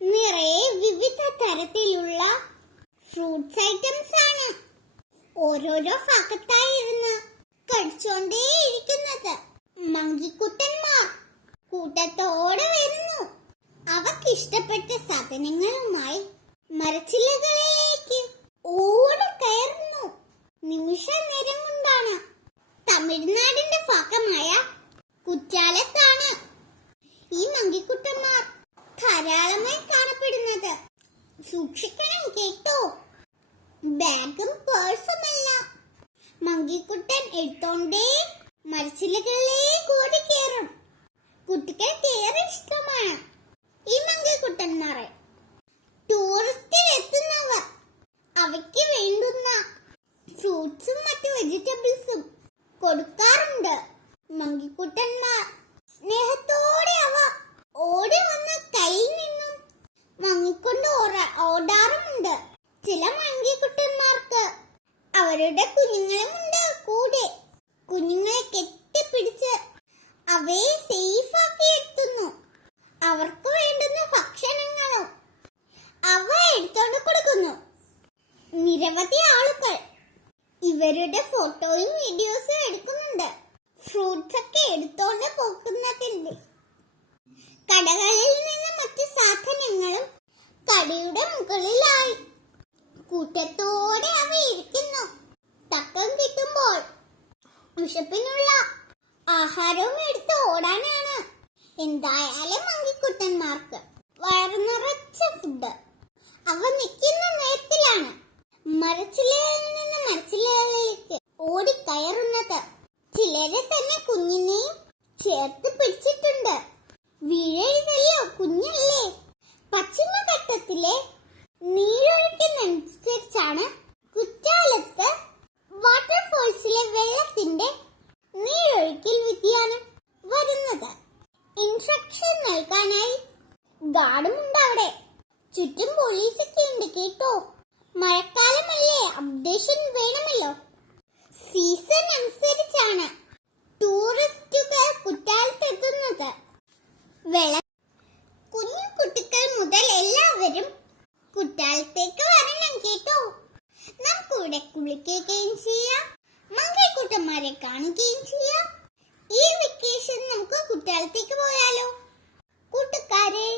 നിറയെ വിവിധ തരത്തിലുള്ള ഫ്രൂട്ട്സ് ഐറ്റംസ് ആണ്. ഓരോരോ ഭാഗത്തായിരുന്ന് കഴിച്ചോണ്ടേയിരിക്കുന്നത്. മങ്കിക്കുട്ടന്മാർ കൂട്ടത്തോടെ വരുന്നു. അവക്കിഷ്ടപ്പെട്ട സാധനങ്ങളുമായി മരച്ചില്ലകളിലേക്ക് ഓടി കയറുന്നു. നിമിഷ നേരം കൊണ്ടാണ് തമിഴ്നാടിന്റെ ഭാഗമായ കുറ്റാലത്താണ് ഈ മങ്കിക്കുട്ടന്മാർ ധാരാളമായി കാണപ്പെടുന്നത്. സൂക്ഷിക്കണം കേട്ടോ, ബാഗും പേഴ്സുമെല്ലാം. മങ്കിക്കുട്ടൻ എടുത്തോണ്ടേ മരച്ചില്ലകളിലേക്ക് ഓടി കയറും. കുട്ടികൾക്ക് ഏറെ ഇഷ്ടമാണ് ഈ മങ്കിക്കുട്ടന്മാരെ. ടൂറിസ്റ്റിൽ എത്തുന്നവർ അവയ്ക്ക് വേണ്ടുന്ന ഫ്രൂട്ട്സും മറ്റു വെജിറ്റബിൾസും കൊടുക്കാറുണ്ട്. മങ്കിക്കുട്ടന്മാർ സ്നേഹത്തോടെ അവ ഓടി വന്ന കയ്യിൽ നിന്നും വാങ്ങിക്കൊണ്ട് ഓടാറുമുണ്ട്. ചില മങ്കിക്കുട്ടന്മാർക്ക് അവരുടെ കുഞ്ഞുങ്ങളുമുണ്ട് കൂടെ. കുഞ്ഞുങ്ങളെ കെട്ടിപ്പിടിച്ച് അവയെ സേഫാക്കി എത്തുന്നു. അവർക്ക് വേണ്ടുന്ന ഭക്ഷണങ്ങളും അവ എടുത്തോണ്ട് കൊടുക്കുന്നു. നിരവധി ആളുകൾ ഇവരുടെ ഫോട്ടോയും വീഡിയോസും എടുക്കുന്നുണ്ട്. ഫ്രൂട്ട്സ് ഒക്കെ എടുത്തോണ്ട് പോകുന്നതിന്റെ കടകളിൽ നിന്ന് മറ്റു സാധനങ്ങളും കടയുടെ മുകളിലായി കൂട്ടത്തോടെ അവ ഇരിക്കുന്നു. തക്കം കിട്ടുമ്പോൾ വിശപ്പിനുള്ള ആഹാരവും എടുത്ത് ഓടാനാണ്. എന്തായാലും മങ്കിക്കുട്ടന്മാർക്ക് വയറു നിറച്ച ഫുഡ്. അവ നിൽക്കുന്ന നേരത്തിലാണ് മരച്ചില്ലകളിൽ നിന്ന് മരച്ചില്ലകളിലേക്ക് ഓടിക്കയറുന്നത്. ചിലരെ തന്നെ കുഞ്ഞിനെയും ചേർത്ത് പിടിച്ചിട്ടുണ്ട്. വീഴരുതല്ലോ, കുഞ്ഞല്ലേ. പശ്ചിമഘട്ടത്തിലെ നീരൊഴുക്കിനനുസരിച്ചാണ് കുറ്റാലത്ത് വാട്ടർഫോൾസിലെ വെള്ളത്തിന്റെ നീരൊഴുക്കിൽ വ്യതിയാനം വരുന്നത്. ഇൻസ്ട്രക്ഷൻ നൽകാനായി ഗാർഡുമുണ്ട് അവിടെ. ചുറ്റും പോലീസൊക്കെ ഉണ്ട് കേട്ടോ. മഴക്കാലമല്ലേ, അപ്ഡേഷൻ വേണമല്ലോ. സീസൺ അനുസരിച്ചാണ് ടൂറിസ്റ്റുകൾ കുറ്റാലത്തെത്തുന്നത്. കുഞ്ഞു കുട്ടികൾ മുതൽ എല്ലാവരും കുറ്റാലത്തേക്ക് വരണം കേട്ടോ. നമുക്കിവിടെ കുളിക്കുകയും ചെയ്യാം, മങ്കിക്കുട്ടന്മാരെ കാണുകയും ചെയ്യാം. ഈ വെക്കേഷൻ നമുക്ക് കുറ്റാലത്തേക്ക് പോയാലോ കൂട്ടുകാരെ?